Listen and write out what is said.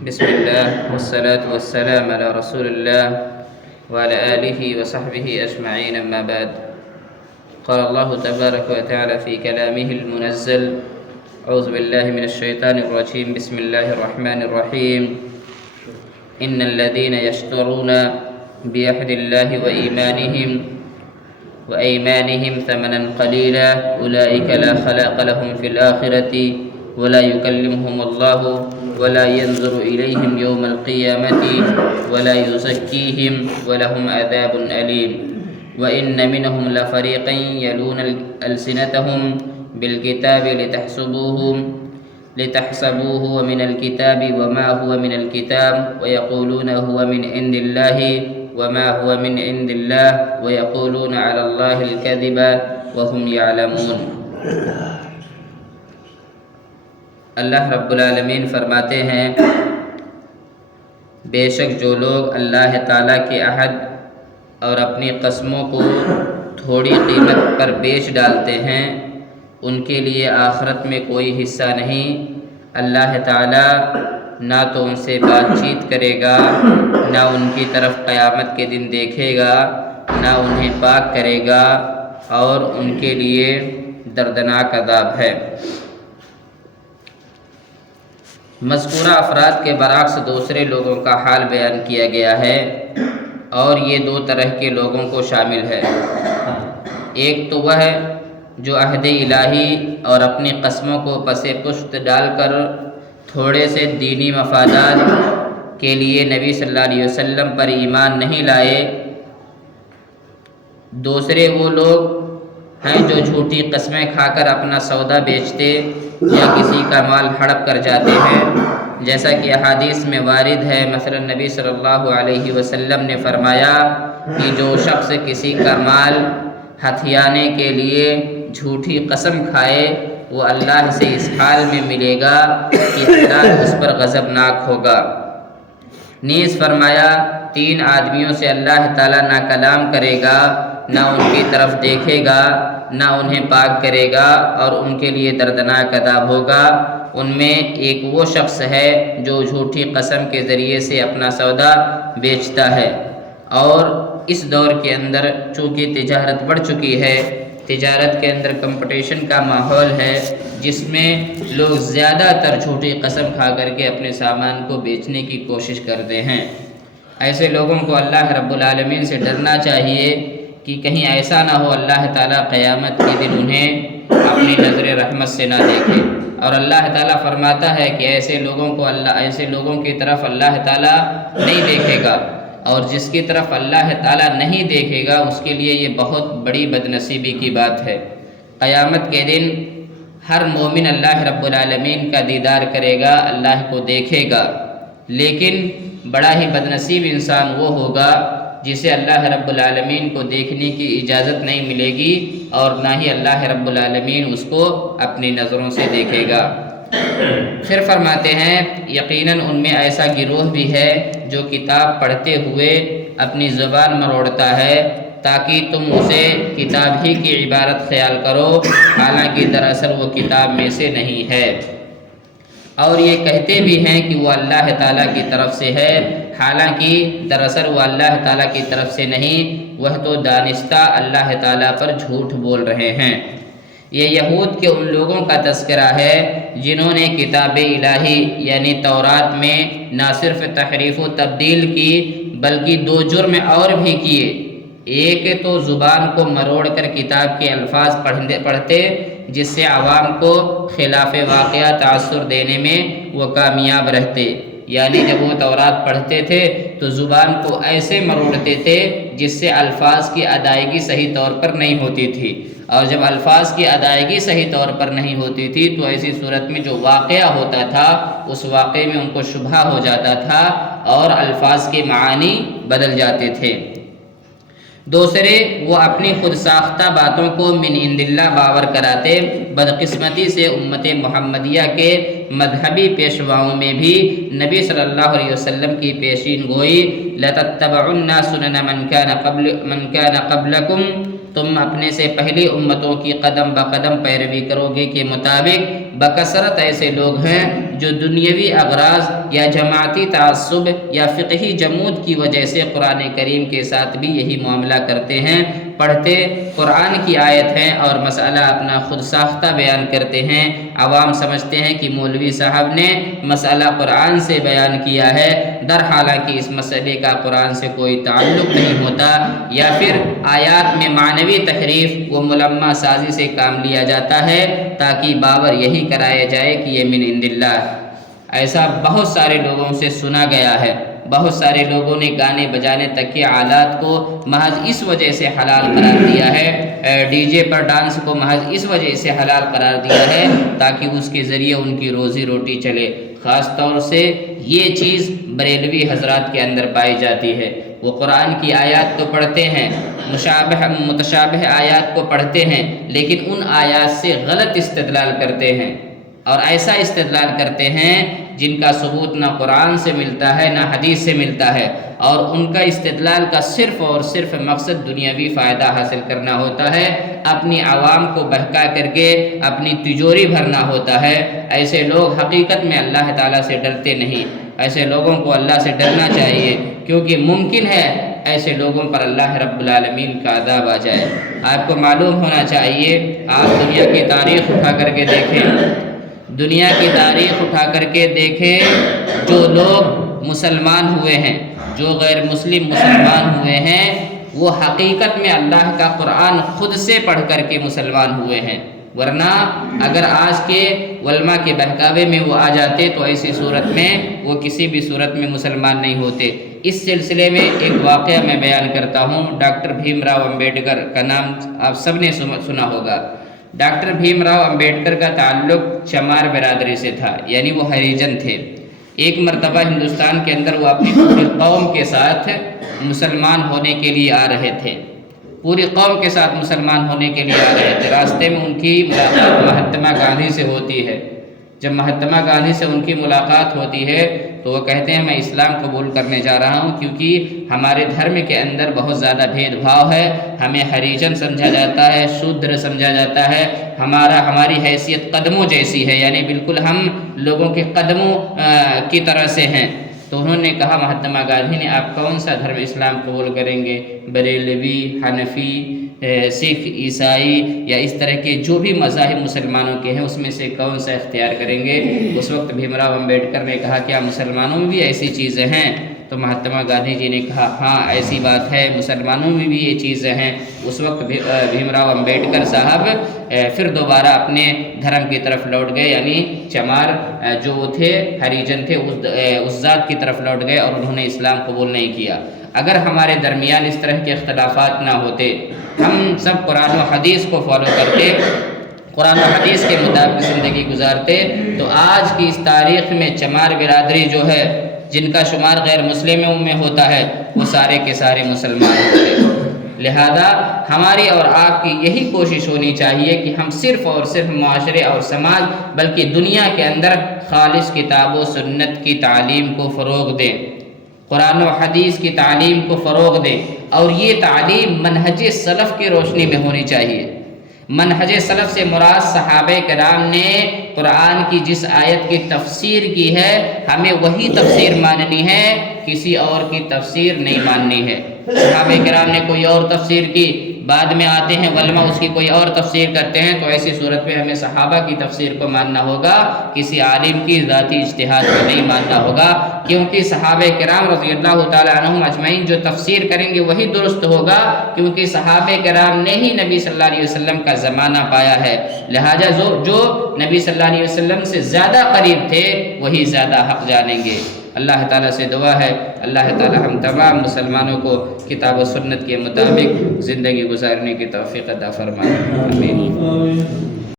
بسم الله والصلاة والسلام على رسول الله وعلى آله وصحبه أجمعين، أما بعد. قال الله تبارك وتعالى في كلامه المنزل: أعوذ بالله من الشيطان الرجيم، بسم الله الرحمن الرحيم. إن الذين يشترون بعهد الله وأيمانهم ثمنا قليلا أولئك لا خلاق لهم في الآخرة ولا يكلمهم الله ولا ينظر إليهم يوم القيامة ولا يزكيهم ولهم عذاب أليم. وإن منهم لفريقا يلون ألسنتهم بالكتاب لتحسبوه ومن الكتاب وما هو من الكتاب ويقولون هو من عند الله وما هو من عند الله ويقولون على الله الكذب وهم يعلمون. اللہ رب العالمین فرماتے ہیں، بے شک جو لوگ اللہ تعالیٰ کے عہد اور اپنی قسموں کو تھوڑی قیمت پر بیچ ڈالتے ہیں، ان کے لیے آخرت میں کوئی حصہ نہیں. اللہ تعالیٰ نہ تو ان سے بات چیت کرے گا، نہ ان کی طرف قیامت کے دن دیکھے گا، نہ انہیں پاک کرے گا، اور ان کے لیے دردناک عذاب ہے. مذکورہ افراد کے برعکس دوسرے لوگوں کا حال بیان کیا گیا ہے، اور یہ دو طرح کے لوگوں کو شامل ہے. ایک تو وہ ہے جو عہد الہی اور اپنی قسموں کو پس پشت ڈال کر تھوڑے سے دینی مفادات کے لیے نبی صلی اللہ علیہ وسلم پر ایمان نہیں لائے. دوسرے وہ لوگ ہیں جو جھوٹی قسمیں کھا کر اپنا سودا بیچتے یا کسی کا مال ہڑپ کر جاتے ہیں، جیسا کہ احادیث میں وارد ہے. مثلا نبی صلی اللہ علیہ وسلم نے فرمایا کہ جو شخص کسی کا مال ہتھیانے کے لیے جھوٹی قسم کھائے، وہ اللہ سے اس حال میں ملے گا کہ اللہ اس پر غضبناک ہوگا. نیز فرمایا، 3 آدمیوں سے اللہ تعالیٰ نہ کلام کرے گا، نہ ان کی طرف دیکھے گا، نہ انہیں پاک کرے گا، اور ان کے لیے دردناک عذاب ہوگا. ان میں ایک وہ شخص ہے جو جھوٹی قسم کے ذریعے سے اپنا سودا بیچتا ہے. اور اس دور کے اندر چونکہ تجارت بڑھ چکی ہے، تجارت کے اندر کمپٹیشن کا ماحول ہے، جس میں لوگ زیادہ تر جھوٹی قسم کھا کر کے اپنے سامان کو بیچنے کی کوشش کرتے ہیں. ایسے لوگوں کو اللہ رب العالمین سے ڈرنا چاہیے کہ کہیں ایسا نہ ہو اللہ تعالیٰ قیامت کے دن انہیں اپنی نظر رحمت سے نہ دیکھے. اور اللہ تعالیٰ فرماتا ہے کہ ایسے لوگوں کی طرف اللہ تعالیٰ نہیں دیکھے گا، اور جس کی طرف اللہ تعالیٰ نہیں دیکھے گا اس کے لیے یہ بہت بڑی بدنصیبی کی بات ہے. قیامت کے دن ہر مومن اللہ رب العالمین کا دیدار کرے گا، اللہ کو دیکھے گا، لیکن بڑا ہی بدنصیب انسان وہ ہوگا جسے اللہ رب العالمین کو دیکھنے کی اجازت نہیں ملے گی، اور نہ ہی اللہ رب العالمین اس کو اپنی نظروں سے دیکھے گا. پھر فرماتے ہیں، یقیناً ان میں ایسا گروہ بھی ہے جو کتاب پڑھتے ہوئے اپنی زبان مروڑتا ہے تاکہ تم اسے کتاب ہی کی عبارت خیال کرو، حالانکہ دراصل وہ کتاب میں سے نہیں ہے. اور یہ کہتے بھی ہیں کہ وہ اللہ تعالیٰ کی طرف سے ہے، حالانکہ دراصل وہ اللہ تعالیٰ کی طرف سے نہیں، وہ تو دانستہ اللہ تعالیٰ پر جھوٹ بول رہے ہیں. یہ یہود کے ان لوگوں کا تذکرہ ہے جنہوں نے کتاب الہی یعنی تورات میں نہ صرف تحریف و تبدیل کی بلکہ 2 جرم اور بھی کیے. ایک تو زبان کو مروڑ کر کتاب کے الفاظ پڑھتے جس سے عوام کو خلاف واقعہ تاثر دینے میں وہ کامیاب رہتے. یعنی جب وہ تورات پڑھتے تھے تو زبان کو ایسے مروڑتے تھے جس سے الفاظ کی ادائیگی صحیح طور پر نہیں ہوتی تھی، اور جب الفاظ کی ادائیگی صحیح طور پر نہیں ہوتی تھی تو ایسی صورت میں جو واقعہ ہوتا تھا اس واقعے میں ان کو شبہ ہو جاتا تھا اور الفاظ کے معانی بدل جاتے تھے. دوسرے وہ اپنی خود ساختہ باتوں کو من عند اللہ باور کراتے. بدقسمتی سے امت محمدیہ کے مذہبی پیشواؤں میں بھی نبی صلی اللہ علیہ وسلم کی پیشین گوئی لَتَتَّبَعُنَّ سُنَنَ مَنْ كَانَ قَبْلَكُمْ، تم اپنے سے پہلی امتوں کی قدم بقدم پیروی کرو گے کے مطابق بکثرت ایسے لوگ ہیں جو دنیاوی اغراض یا جماعتی تعصب یا فقہی جمود کی وجہ سے قرآن کریم کے ساتھ بھی یہی معاملہ کرتے ہیں، پڑھتے قرآن کی آیت ہیں اور مسئلہ اپنا خود ساختہ بیان کرتے ہیں، عوام سمجھتے ہیں کہ مولوی صاحب نے مسئلہ قرآن سے بیان کیا ہے، در حالانکہ اس مسئلے کا قرآن سے کوئی تعلق نہیں ہوتا، یا پھر آیات میں معنوی تحریف و ملمہ سازی سے کام لیا جاتا ہے تاکہ باور یہی کرایا جائے کہ یہ من عند اللہ ہے۔ ایسا بہت سارے لوگوں سے سنا گیا ہے، بہت سارے لوگوں نے گانے بجانے تک کے آلات کو محض اس وجہ سے حلال قرار دیا ہے، ڈی جے پر ڈانس کو محض اس وجہ سے حلال قرار دیا ہے تاکہ اس کے ذریعے ان کی روزی روٹی چلے۔ خاص طور سے یہ چیز بریلوی حضرات کے اندر پائی جاتی ہے، وہ قرآن کی آیات تو پڑھتے ہیں، متشابہ آیات کو پڑھتے ہیں، لیکن ان آیات سے غلط استدلال کرتے ہیں، اور ایسا استدلال کرتے ہیں جن کا ثبوت نہ قرآن سے ملتا ہے نہ حدیث سے ملتا ہے، اور ان کا استدلال کا صرف اور صرف مقصد دنیاوی فائدہ حاصل کرنا ہوتا ہے، اپنی عوام کو بہکا کر کے اپنی تجوری بھرنا ہوتا ہے۔ ایسے لوگ حقیقت میں اللہ تعالیٰ سے ڈرتے نہیں، ایسے لوگوں کو اللہ سے ڈرنا چاہیے، کیونکہ ممکن ہے ایسے لوگوں پر اللہ رب العالمین کا عذاب آ جائے۔ آپ کو معلوم ہونا چاہیے، آپ دنیا کی تاریخ اٹھا کر کے دیکھیں، دنیا کی تاریخ اٹھا کر کے دیکھیں، جو لوگ مسلمان ہوئے ہیں، جو غیر مسلم مسلمان ہوئے ہیں، وہ حقیقت میں اللہ کا قرآن خود سے پڑھ کر کے مسلمان ہوئے ہیں، ورنہ اگر آج کے علماء کے بہکاوے میں وہ آ جاتے تو ایسی صورت میں وہ کسی بھی صورت میں مسلمان نہیں ہوتے۔ اس سلسلے میں ایک واقعہ میں بیان کرتا ہوں۔ ڈاکٹر بھیم راؤ امبیڈکر کا نام آپ سب نے سنا ہوگا۔ ڈاکٹر بھیم راؤ امبیڈکر کا تعلق چمار برادری سے تھا، یعنی وہ ہریجن تھے۔ ایک مرتبہ ہندوستان کے اندر وہ اپنی پوری قوم کے ساتھ مسلمان ہونے کے لیے آ رہے تھے، پوری قوم کے ساتھ مسلمان ہونے کے لیے آ رہے تھے۔ راستے میں ان کی ملاقات مہاتما گاندھی سے ہوتی ہے۔ جب مہاتما گاندھی سے ان کی ملاقات ہوتی ہے تو وہ کہتے ہیں میں اسلام قبول کرنے جا رہا ہوں، کیونکہ ہمارے دھرم کے اندر بہت زیادہ بھید بھاؤ ہے، ہمیں ہریجن سمجھا جاتا ہے، شودر سمجھا جاتا ہے، ہماری حیثیت قدموں جیسی ہے، یعنی بالکل ہم لوگوں کے قدموں کی طرح سے ہیں۔ تو انہوں نے کہا، مہاتما گاندھی نے، آپ کون سا دھرم اسلام قبول کریں گے؟ بریلوی، حنفی، سکھ، عیسائی یا اس طرح کے جو بھی مذاہب مسلمانوں کے ہیں اس میں سے کون سا اختیار کریں گے؟ اس وقت بھیم راؤ امبیڈکر نے کہا، کیا مسلمانوں میں بھی ایسی چیزیں ہیں؟ تو مہاتما گاندھی جی نے کہا، ہاں ایسی بات ہے، مسلمانوں میں بھی یہ چیزیں ہیں۔ اس وقت بھیم راؤ امبیڈکر صاحب پھر دوبارہ اپنے دھرم کی طرف لوٹ گئے، یعنی چمار جو تھے، ہریجن تھے، اس ذات کی طرف لوٹ گئے اور انہوں نے اسلام قبول نہیں کیا۔ اگر ہمارے درمیان اس طرح کے اختلافات نہ ہوتے، ہم سب قرآن و حدیث کو فالو کرتے، قرآن و حدیث کے مطابق زندگی گزارتے، تو آج کی اس تاریخ میں چمار برادری جو ہے، جن کا شمار غیر مسلموں میں ہوتا ہے، وہ سارے کے سارے مسلمان ہوتے۔ لہذا ہماری اور آپ کی یہی کوشش ہونی چاہیے کہ ہم صرف اور صرف معاشرے اور سماج بلکہ دنیا کے اندر خالص کتاب و سنت کی تعلیم کو فروغ دیں، قرآن و حدیث کی تعلیم کو فروغ دیں، اور یہ تعلیم منہج سلف کی روشنی میں ہونی چاہیے۔ منہج سلف سے مراد صحابہ کرام نے قرآن کی جس آیت کی تفسیر کی ہے، ہمیں وہی تفسیر ماننی ہے، کسی اور کی تفسیر نہیں ماننی ہے۔ صحابہ کرام نے کوئی اور تفسیر کی، بعد میں آتے ہیں علماء اس کی کوئی اور تفسیر کرتے ہیں، تو ایسی صورت میں ہمیں صحابہ کی تفسیر کو ماننا ہوگا، کسی عالم کی ذاتی اجتہاد کو نہیں ماننا ہوگا، کیونکہ صحابہ کرام رضی اللہ تعالی عنہم اجمعین جو تفسیر کریں گے وہی درست ہوگا، کیونکہ صحابہ کرام نے ہی نبی صلی اللہ علیہ وسلم کا زمانہ پایا ہے۔ لہذا جو نبی صلی اللہ علیہ وسلم سے زیادہ قریب تھے وہی زیادہ حق جانیں گے۔ اللہ تعالیٰ سے دعا ہے، اللہ تعالیٰ ہم تمام مسلمانوں کو کتاب و سنت کے مطابق زندگی گزارنے کی توفیق عطا فرمائے۔ آمین۔